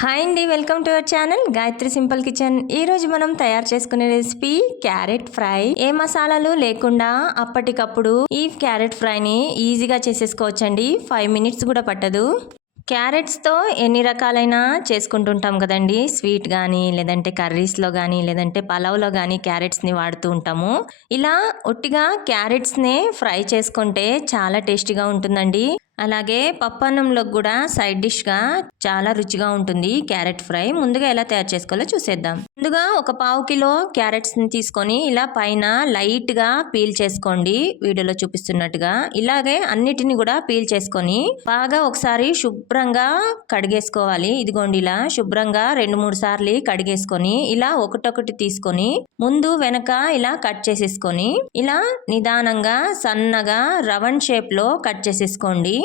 Hi అండి welcome to our channel Gayatri simple kitchen. ఈరోజు మనం తయారు చేసుకునే రెసిపీ క్యారెట్ ఫ్రై. ఏ మసాలాలు లేకుండా అప్పటికప్పుడు ఈ క్యారెట్ ఫ్రైని ఈజీగా చేసేసుకోవచ్చండి. ఫైవ్ మినిట్స్ కూడా పట్టదు. క్యారెట్స్తో ఎన్ని రకాలైన చేసుకుంటుంటాం కదండి. స్వీట్ కానీ లేదంటే కర్రీస్లో కానీ లేదంటే పలావ్లో కానీ క్యారెట్స్ని వాడుతూ ఉంటాము. ఇలా ఒట్టిగా క్యారెట్స్నే ఫ్రై చేసుకుంటే చాలా టేస్టీగా ఉంటుందండి. అలాగే పప్పన్నంలోకి కూడా సైడ్ డిష్గా చాలా రుచిగా ఉంటుంది క్యారెట్ ఫ్రై. ముందుగా ఎలా తయారు చేసుకోవాలో చూసేద్దాం. ముందుగా ఒక పావు కిలో క్యారెట్స్ని తీసుకొని ఇలా పైన లైట్గా పీల్ చేసుకోండి. వీడియోలో చూపిస్తున్నట్టుగా ఇలాగే అన్నిటిని కూడా పీల్ చేసుకొని బాగా ఒకసారి శుభ్రంగా కడిగేసుకోవాలి. ఇదిగోండి ఇలా శుభ్రంగా రెండు మూడు సార్లు కడిగేసుకొని ఇలా ఒకటొకటి తీసుకొని ముందు వెనక ఇలా కట్ చేసేసుకొని ఇలా నిదానంగా సన్నగా రవన్ షేప్లో కట్ చేసేసుకోండి.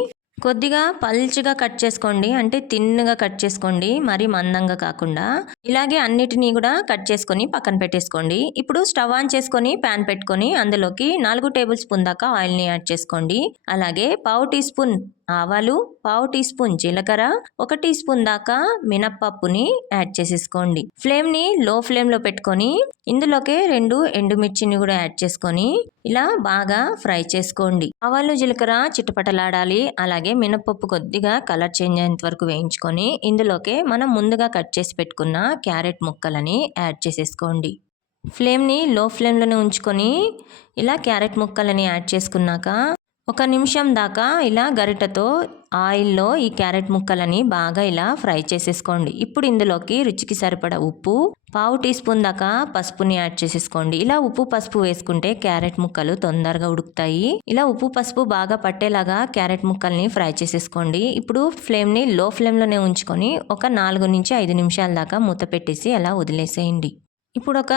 కొద్దిగా పల్చగా కట్ చేసుకోండి. అంటే తిన్నగా కట్ చేసుకోండి. మరి మందంగా కాకుండా ఇలాగే అన్నిటినీ కూడా కట్ చేసుకొని పక్కన పెట్టేసుకోండి. ఇప్పుడు స్టవ్ ఆన్ చేసుకొని ప్యాన్ పెట్టుకొని అందులోకి నాలుగు టేబుల్ స్పూన్ దాకా ఆయిల్ని యాడ్ చేసుకోండి. అలాగే పావు టీ స్పూన్ ఆవాలు పావు టీ స్పూన్ జీలకర్ర ఒక టీ స్పూన్ దాకా మినప్పప్పుని యాడ్ చేసేసుకోండి. ఫ్లేమ్ని లో ఫ్లేమ్లో పెట్టుకొని ఇందులోకి రెండు ఎండుమిర్చిని కూడా యాడ్ చేసుకొని ఇలా బాగా ఫ్రై చేసుకోండి. ఆవాలు జీలకర్ర చిట్టపటలాడాలి అలాగే మినపప్పు కొద్దిగా కలర్ చేంజ్ అయ్యేంత వరకు వేయించుకొని ఇందులోకి మనం ముందుగా కట్ చేసి పెట్టుకున్న క్యారెట్ ముక్కలని యాడ్ చేసేసుకోండి. ఫ్లేమ్ని లో ఫ్లేమ్లోనే ఉంచుకొని ఇలా క్యారెట్ ముక్కలని యాడ్ చేసుకున్నాక ఒక నిమిషం దాకా ఇలా గరిటతో ఆయిల్లో ఈ క్యారెట్ ముక్కలని బాగా ఇలా ఫ్రై చేసేసుకోండి. ఇప్పుడు ఇందులోకి రుచికి సరిపడ ఉప్పు పావు టీ స్పూన్ దాకా పసుపుని యాడ్ చేసేసుకోండి. ఇలా ఉప్పు పసుపు వేసుకుంటే క్యారెట్ ముక్కలు తొందరగా ఉడుకుతాయి. ఇలా ఉప్పు పసుపు బాగా పట్టేలాగా క్యారెట్ ముక్కల్ని ఫ్రై చేసేసుకోండి. ఇప్పుడు ఫ్లేమ్ని లో ఫ్లేమ్లోనే ఉంచుకొని ఒక నాలుగు నుంచి ఐదు నిమిషాల దాకా మూత పెట్టేసి అలా వదిలేసేయండి. ఇప్పుడు ఒక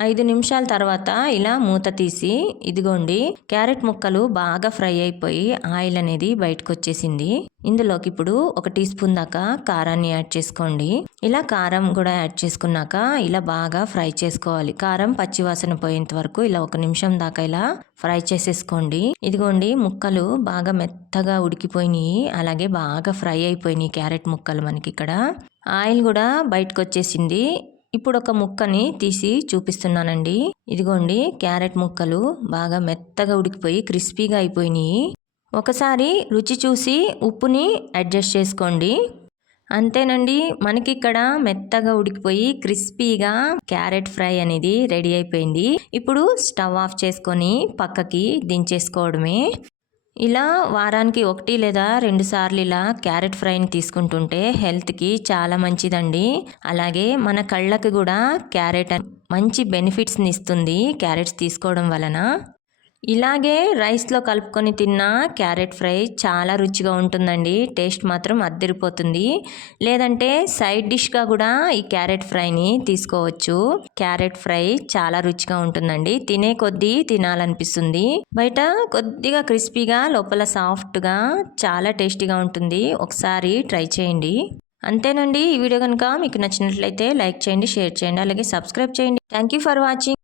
ఐదు నిమిషాల తర్వాత ఇలా మూత తీసి ఇదిగోండి క్యారెట్ ముక్కలు బాగా ఫ్రై అయిపోయి ఆయిల్ అనేది బయటకు వచ్చేసింది ఇందులోకి ఇప్పుడు ఒక టీ స్పూన్ దాకా కారాన్ని యాడ్ చేసుకోండి. ఇలా కారం కూడా యాడ్ చేసుకున్నాక ఇలా బాగా ఫ్రై చేసుకోవాలి. కారం పచ్చివాసన పోయేంత వరకు ఇలా ఒక నిమిషం దాకా ఇలా ఫ్రై చేసేసుకోండి. ఇదిగోండి ముక్కలు బాగా మెత్తగా ఉడికిపోయినాయి. అలాగే బాగా ఫ్రై అయిపోయినాయి క్యారెట్ ముక్కలు మనకి ఇక్కడ ఆయిల్ కూడా బయటకు వచ్చేసింది ఇప్పుడు ఒక ముక్కని తీసి చూపిస్తున్నానండి. ఇదిగోండి క్యారెట్ ముక్కలు బాగా మెత్తగా ఉడికిపోయి క్రిస్పీగా అయిపోయినాయి. ఒకసారి రుచి చూసి ఉప్పుని అడ్జస్ట్ చేసుకోండి. అంతేనండి మనకి ఇక్కడ మెత్తగా ఉడికిపోయి క్రిస్పీగా క్యారెట్ ఫ్రై అనేది రెడీ అయిపోయింది. ఇప్పుడు స్టవ్ ఆఫ్ చేసుకొని పక్కకి దించేసుకోవడమే. ఇలా వారానికి ఒకటి లేదా రెండు సార్లు ఇలా క్యారెట్ ఫ్రైని తీసుకుంటుంటే హెల్త్కి చాలా మంచిదండి. అలాగే మన కళ్ళకు కూడా క్యారెట్ మంచి బెనిఫిట్స్ని ఇస్తుంది క్యారెట్స్ తీసుకోవడం వలన. ఇలాగే రైస్లో కలుపుకొని తిన్న క్యారెట్ ఫ్రై చాలా రుచిగా ఉంటుందండి. టేస్ట్ మాత్రం అద్దరిపోతుంది. లేదంటే సైడ్ డిష్గా కూడా ఈ క్యారెట్ ఫ్రైని తీసుకోవచ్చు. క్యారెట్ ఫ్రై చాలా రుచిగా ఉంటుందండి. తినే కొద్దీ తినాలనిపిస్తుంది. బయట కొద్దిగా క్రిస్పీగా లోపల సాఫ్ట్గా చాలా టేస్టీగా ఉంటుంది. ఒకసారి ట్రై చేయండి. అంతేనండి. ఈ వీడియో కనుక మీకు నచ్చినట్లయితే లైక్ చేయండి షేర్ చేయండి అలాగే సబ్స్క్రైబ్ చేయండి. Thank you for watching.